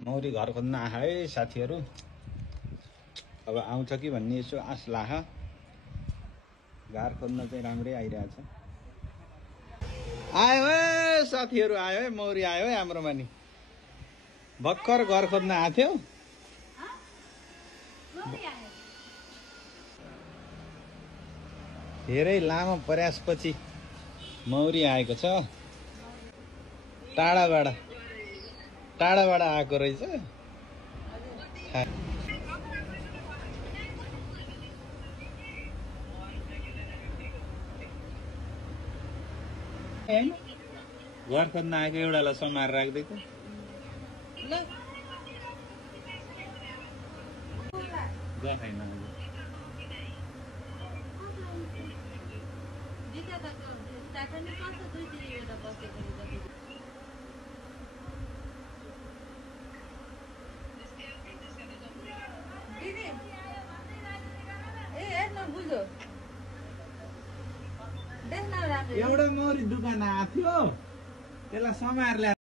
मौरी घर खोज्न आए है साथीहरू। अब आउँछ कि भन्ने यसो आश लाख। घर खोज्न चाहिँ राम्रै आइरहेछ। आयो है साथीहरू, आयो है, मौरी आयो है हाम्रोमा नि। भर्खर घर खोज्न आएको थियो। धेरै लामो प्रयासपछि मौरी आएको छ। टाढाबाट आएको रहेछ। घर खोज्न आएको एउटालाई समाएर राख्दैछ। एउटा मौरी दुकान आएको थियो, त्यसलाई समाएर ल्याएर